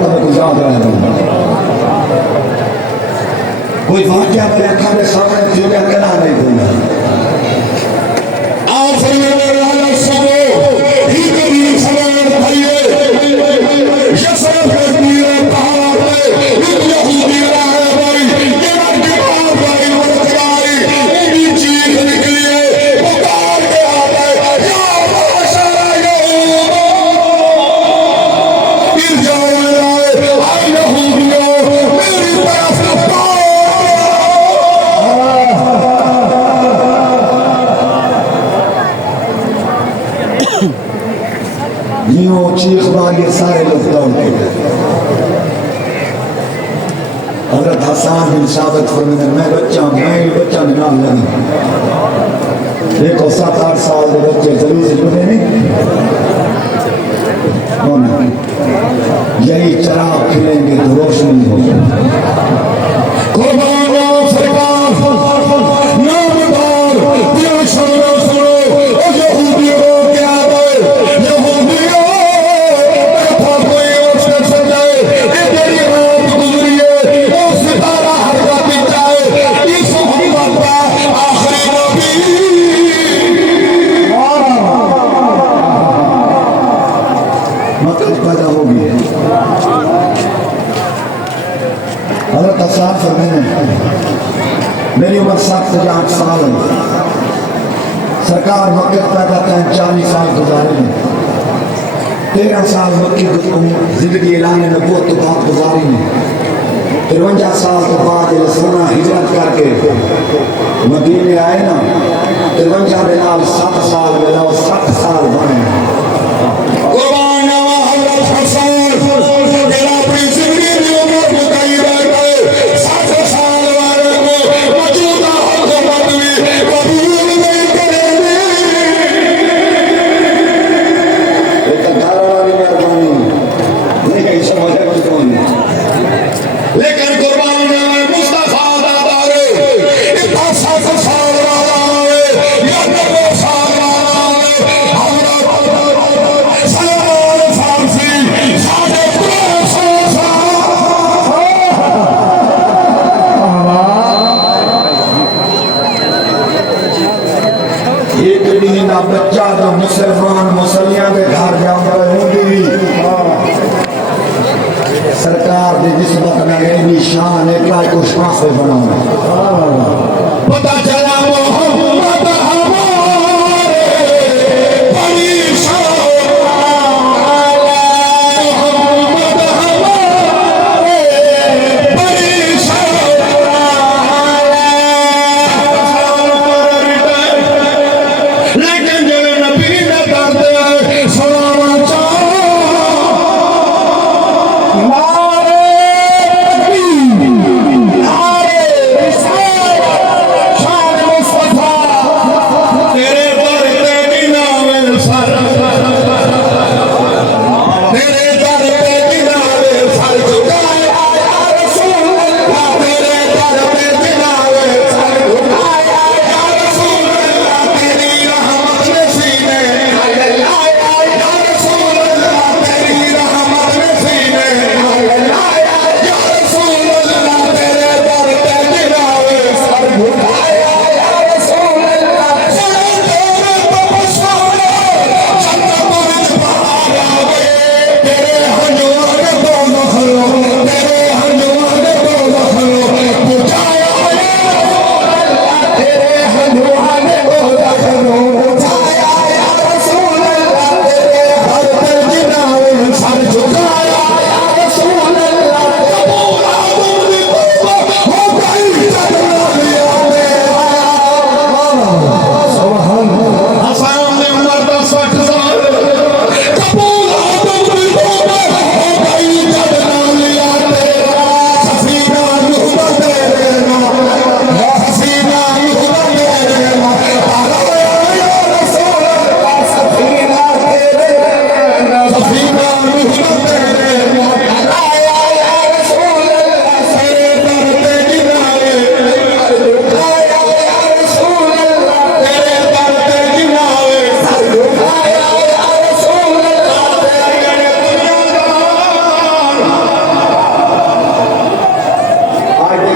तो मैं कुछ याद रहा कोई वाक्य मेरे अखा के सामने जो क्या कहना नहीं दूंगा चीख मारिए सारे लोग दौड़ते हजरत हसन बिन साबित फरमाते मैं बच्चा निकाल लगी देखो 7-8 साल के बच्चे जलूस जुटे नहीं यही चराग खिलेंगे तो रोशनी होगी मेरी उम्र 7 से 8 साल है सरकार मक्के पैदा करें 40 साल गुजारे 13 साल मक्की जिंदगी ऐलान नबूवत तो बाद गुजारी ने 53 साल के बाद सोना हिजरत करके मदीने आए ना 53 के नाल 7 साल मिला 60 साल बने बच्चा तो मुसलमान मुसलियां के घर जाऊंगा सरकार की निस्बत में निशान है क्या कुछ से बनाना पता चला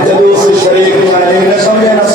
जलूस शरीक में आए न समझे न